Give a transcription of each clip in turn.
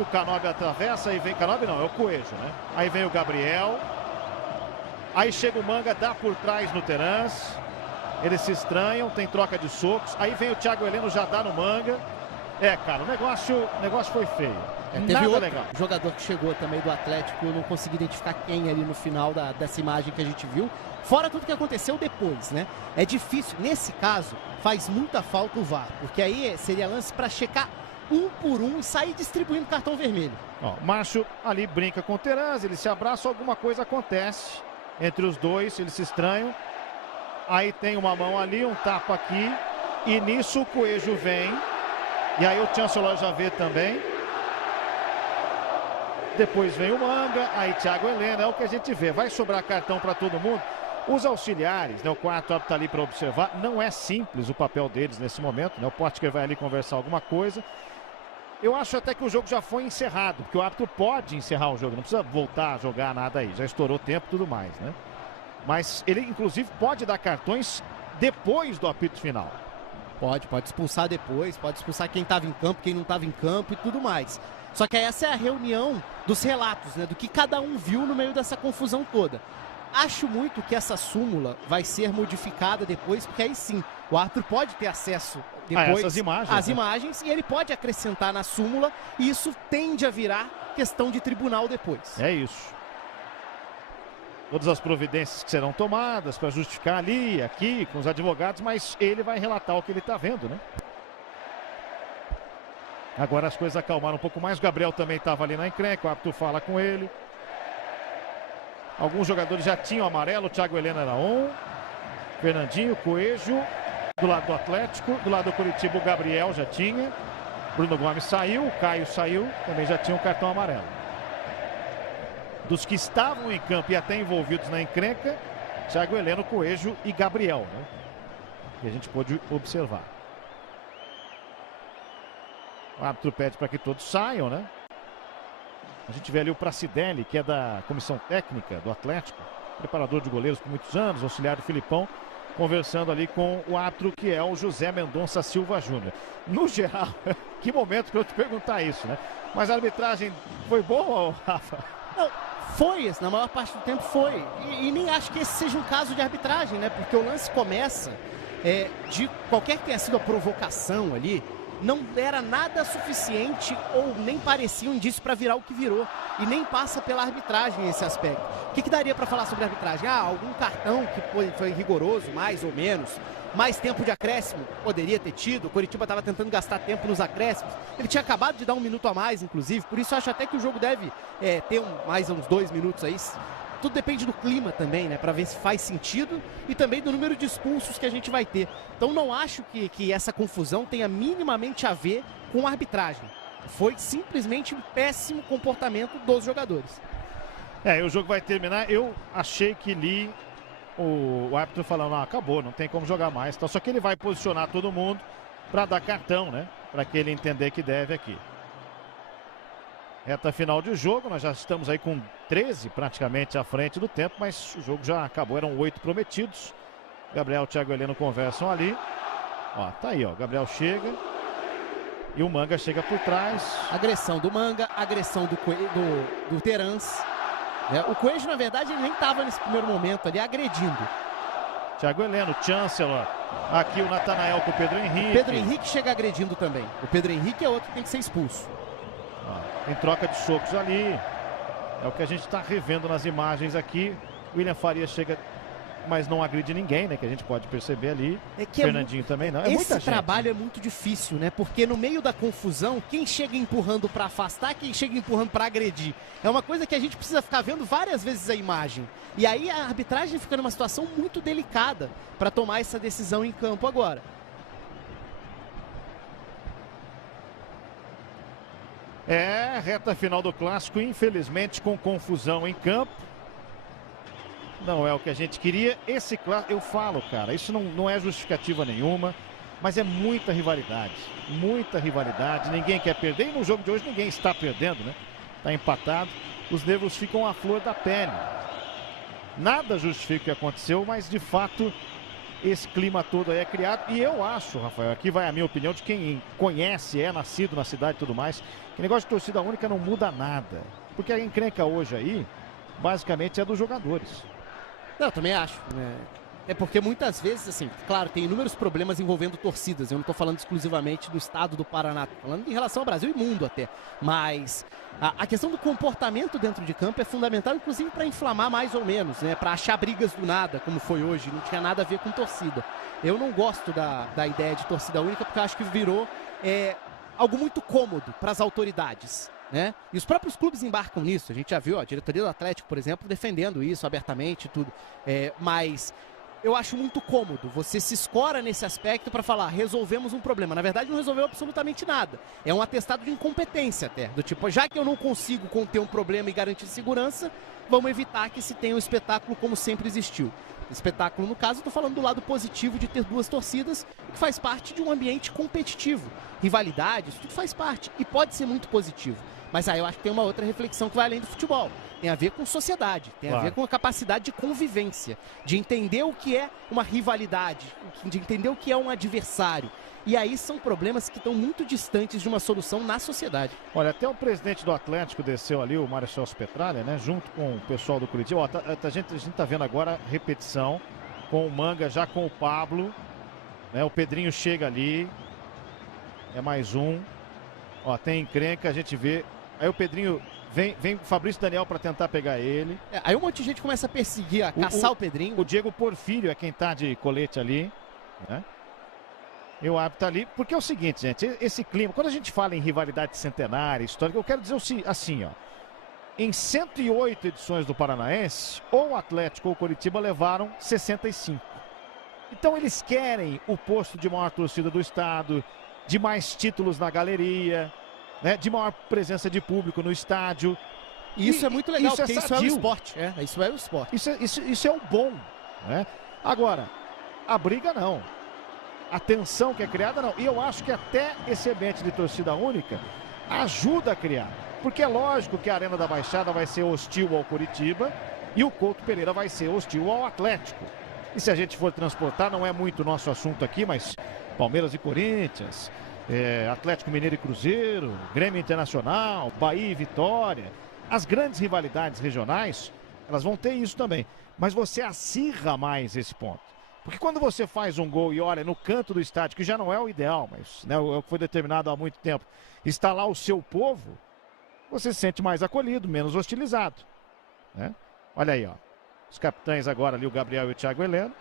que o Canóbio atravessa, aí vem Canóbio não, é o Coelho, né? Aí vem o Gabriel. Aí chega o Manga, dá por trás no Terans. Eles se estranham, tem troca de socos. Aí vem o Thiago Heleno, já dá no Manga. Cara, o negócio foi feio. Teve Nada outro legal. jogador que chegou também do Atlético, eu não consegui identificar quem ali no final dessa imagem que a gente viu. Fora tudo que aconteceu depois, né? É difícil, nesse caso, faz muita falta o VAR, porque aí seria lance para checar um por um e sair distribuindo cartão vermelho. Ó, o Macho ali brinca com o Terans, eles se abraçam, alguma coisa acontece entre os dois, eles se estranham. Aí tem uma mão ali, um tapa aqui, e nisso o Coelho vem, e aí o Chancellor já vê também. Depois vem o Manga, aí Thiago Heleno, é o que a gente vê. Vai sobrar cartão para todo mundo. Os auxiliares, né, o quarto árbitro está ali para observar. Não é simples o papel deles nesse momento, né? O Potker vai ali conversar alguma coisa. Eu acho até que o jogo já foi encerrado, porque o árbitro pode encerrar o jogo, não precisa voltar a jogar nada aí. Já estourou tempo e tudo mais, né? Mas ele, inclusive, pode dar cartões depois do apito final. Pode expulsar depois, pode expulsar quem estava em campo, quem não estava em campo e tudo mais. Só que essa é a reunião dos relatos, né? Do que cada um viu no meio dessa confusão toda. Acho muito que essa súmula vai ser modificada depois, porque aí sim, o árbitro pode ter acesso depois às imagens e ele pode acrescentar na súmula e isso tende a virar questão de tribunal depois. É isso. Todas as providências que serão tomadas para justificar ali, aqui, com os advogados, mas ele vai relatar o que ele está vendo, né? Agora as coisas acalmaram um pouco mais. O Gabriel também estava ali na encrenca, o árbitro fala com ele. Alguns jogadores já tinham amarelo, o Thiago Heleno era Fernandinho, Coelho, do lado do Atlético, do lado do Curitiba o Gabriel já tinha. Bruno Gomes saiu, o Caio saiu, também já tinha um cartão amarelo. Dos que estavam em campo e até envolvidos na encrenca, Thiago Heleno, Coelho e Gabriel, né? Que a gente pôde observar. O árbitro pede para que todos saiam, né? A gente vê ali o Pracidelli, que é da comissão técnica do Atlético, preparador de goleiros por muitos anos, auxiliar do Filipão, conversando ali com o árbitro, que é o José Mendonça Silva Júnior. No geral, que momento para eu te perguntar isso, né? Mas a arbitragem foi boa, Rafa? Não, foi, na maior parte do tempo foi. E nem acho que esse seja um caso de arbitragem, né? Porque o lance começa de qualquer que tenha sido a provocação ali, não era nada suficiente ou nem parecia um indício para virar o que virou. E nem passa pela arbitragem esse aspecto. O que daria para falar sobre a arbitragem? Algum cartão que foi rigoroso, mais ou menos. Mais tempo de acréscimo poderia ter tido. O Coritiba estava tentando gastar tempo nos acréscimos. Ele tinha acabado de dar 1 minuto a mais, inclusive. Por isso eu acho até que o jogo deve ter mais uns 2 minutos aí. Tudo depende do clima também, né? Para ver se faz sentido e também do número de expulsos que a gente vai ter. Então não acho que essa confusão tenha minimamente a ver com a arbitragem. Foi simplesmente um péssimo comportamento dos jogadores. O jogo vai terminar. Eu achei que li o árbitro falando, acabou, não tem como jogar mais. Então, só que ele vai posicionar todo mundo para dar cartão, né? Para que ele entender que deve aqui. Reta final de jogo, nós já estamos aí com 13 praticamente à frente do tempo, mas o jogo já acabou, eram 8 prometidos. Gabriel e Thiago Heleno conversam ali. Tá aí, Gabriel chega e o Manga chega por trás. Agressão do Manga, agressão do Terans. O Coelho, na verdade, ele nem estava nesse primeiro momento ali agredindo. Thiago Heleno, Chancellor. Aqui o Natanael com o Pedro Henrique. O Pedro Henrique chega agredindo também. O Pedro Henrique é outro que tem que ser expulso. Tem troca de socos ali. É o que a gente está revendo nas imagens aqui. William Faria chega, mas não agride ninguém, né? Que a gente pode perceber ali. Fernandinho também não. Esse trabalho é muito difícil, né? Porque no meio da confusão, quem chega empurrando para afastar, quem chega empurrando para agredir. É uma coisa que a gente precisa ficar vendo várias vezes a imagem. E aí a arbitragem fica numa situação muito delicada para tomar essa decisão em campo agora. Reta final do clássico, infelizmente com confusão em campo. Não é o que a gente queria. Esse clássico, eu falo, cara, isso não é justificativa nenhuma, mas é muita rivalidade. Muita rivalidade, ninguém quer perder. E no jogo de hoje ninguém está perdendo, né? Está empatado. Os nervos ficam à flor da pele. Nada justifica o que aconteceu, mas de fato esse clima todo aí é criado. E eu acho, Rafael, aqui vai a minha opinião de quem conhece, é nascido na cidade e tudo mais, que negócio de torcida única não muda nada. Porque a encrenca hoje aí, basicamente, é dos jogadores. Eu também acho, né? É porque muitas vezes, assim, claro, tem inúmeros problemas envolvendo torcidas. Eu não estou falando exclusivamente do estado do Paraná, estou falando em relação ao Brasil e mundo até. Mas a questão do comportamento dentro de campo é fundamental, inclusive para inflamar mais ou menos, né? Para achar brigas do nada, como foi hoje. Não tinha nada a ver com torcida. Eu não gosto da ideia de torcida única porque eu acho que virou algo muito cômodo para as autoridades, né? E os próprios clubes embarcam nisso. A gente já viu a diretoria do Atlético, por exemplo, defendendo isso abertamente e tudo. Mas eu acho muito cômodo. Você se escora nesse aspecto para falar, resolvemos um problema. Na verdade, não resolveu absolutamente nada. É um atestado de incompetência até. Do tipo, já que eu não consigo conter um problema e garantir segurança, vamos evitar que se tenha um espetáculo como sempre existiu. Espetáculo, no caso, eu tô falando do lado positivo de ter duas torcidas, que faz parte de um ambiente competitivo. Rivalidades, tudo faz parte. E pode ser muito positivo. Mas aí eu acho que tem uma outra reflexão que vai além do futebol. Tem a ver com sociedade, tem a ver com a capacidade de convivência, de entender o que é uma rivalidade, de entender o que é um adversário. E aí são problemas que estão muito distantes de uma solução na sociedade. Olha, até o presidente do Atlético desceu ali, o Mário Celso Petralha, né? Junto com o pessoal do Curitiba. Ó, a gente tá vendo agora repetição com o Manga, já com o Pablo. Né? O Pedrinho chega ali. É mais um. Ó, tem encrenca, a gente vê. Aí o Pedrinho vem o Fabrício Daniel para tentar pegar ele. Aí um monte de gente começa a perseguir, a caçar o Pedrinho. O Diego Porfírio é quem tá de colete ali, né? E o árbitro tá ali, porque é o seguinte, gente, esse clima, quando a gente fala em rivalidade centenária, histórica, eu quero dizer assim, ó. Em 108 edições do Paranaense, ou o Atlético ou o Curitiba levaram 65. Então eles querem o posto de maior torcida do estado, de mais títulos na galeria, né, de maior presença de público no estádio. E isso é muito legal, porque isso é o sadio. esporte. Isso é o esporte. Isso é o bom, né? Agora, a briga não. A tensão que é criada não. E eu acho que até esse ambiente de torcida única ajuda a criar. Porque é lógico que a Arena da Baixada vai ser hostil ao Curitiba e o Couto Pereira vai ser hostil ao Atlético. E se a gente for transportar, não é muito nosso assunto aqui, mas Palmeiras e Corinthians, Atlético Mineiro e Cruzeiro, Grêmio Internacional, Bahia e Vitória. As grandes rivalidades regionais, elas vão ter isso também. Mas você acirra mais esse ponto. Porque quando você faz um gol e olha no canto do estádio, que já não é o ideal, mas né, é o que foi determinado há muito tempo, está lá o seu povo, você se sente mais acolhido, menos hostilizado. Né? Olha aí, ó. Os capitães agora ali, o Gabriel e o Thiago Heleno.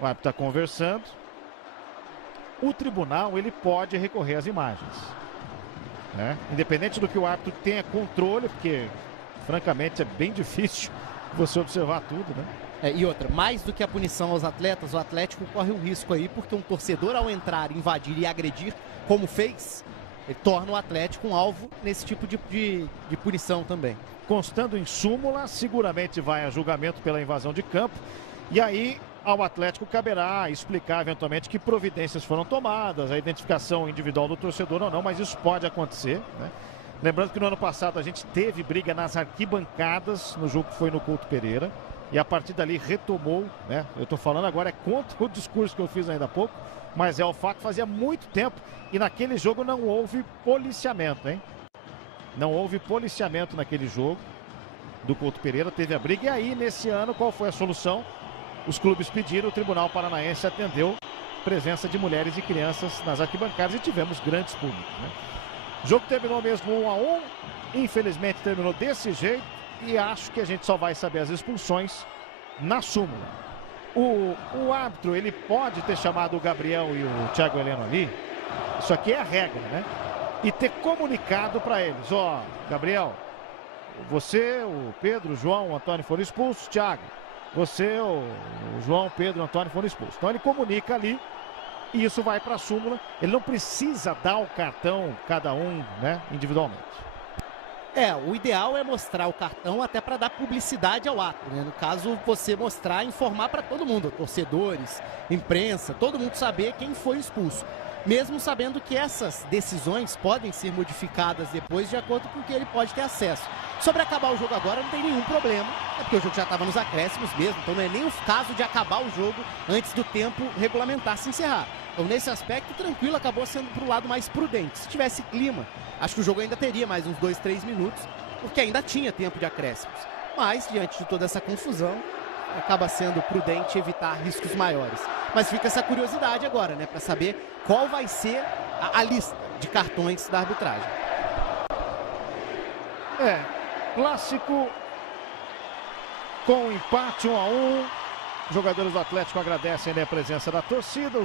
O árbitro está conversando. O tribunal, ele pode recorrer às imagens. Né? Independente do que o árbitro tenha controle, porque, francamente, é bem difícil você observar tudo, né? E outra, mais do que a punição aos atletas, o Atlético corre um risco aí, porque um torcedor ao entrar, invadir e agredir, como fez, ele torna o Atlético um alvo nesse tipo de punição também. Constando em súmula, seguramente vai a julgamento pela invasão de campo, e aí ao Atlético caberá explicar eventualmente que providências foram tomadas, a identificação individual do torcedor ou não, mas isso pode acontecer, né? Lembrando que no ano passado a gente teve briga nas arquibancadas, no jogo que foi no Couto Pereira, e a partir dali retomou, né? Eu tô falando agora é contra o discurso que eu fiz ainda há pouco, mas é o fato que fazia muito tempo e naquele jogo não houve policiamento, hein? Não houve policiamento naquele jogo do Couto Pereira, teve a briga. E aí, nesse ano, qual foi a solução? Os clubes pediram, o Tribunal Paranaense atendeu presença de mulheres e crianças nas arquibancadas e tivemos grandes públicos, né? O jogo terminou mesmo 1-1, infelizmente terminou desse jeito. E acho que a gente só vai saber as expulsões na súmula. O árbitro, ele pode ter chamado o Gabriel e o Thiago Heleno ali. Isso aqui é a regra, né? E ter comunicado para eles. Ó, Gabriel, você, o Pedro, o João, o Antônio foram expulsos. Thiago, você, o João, o Pedro, o Antônio foram expulsos. Então ele comunica ali e isso vai para a súmula. Ele não precisa dar o cartão, cada um, né, individualmente. O ideal é mostrar o cartão até para dar publicidade ao ato, né? No caso, você mostrar, informar para todo mundo, torcedores, imprensa, todo mundo saber quem foi expulso. mesmo sabendo que essas decisões podem ser modificadas depois de acordo com o que ele pode ter acesso. Sobre acabar o jogo agora não tem nenhum problema, é porque o jogo já estava nos acréscimos mesmo, então não é nem o caso de acabar o jogo antes do tempo regulamentar se encerrar. Então nesse aspecto, tranquilo, acabou sendo pro lado mais prudente. Se tivesse clima, acho que o jogo ainda teria mais uns 2, 3 minutos, porque ainda tinha tempo de acréscimos. Mas, diante de toda essa confusão, acaba sendo prudente evitar riscos maiores. Mas fica essa curiosidade agora, né, para saber qual vai ser a lista de cartões da arbitragem. Clássico com empate 1-1. Jogadores do Atlético agradecem a presença da torcida.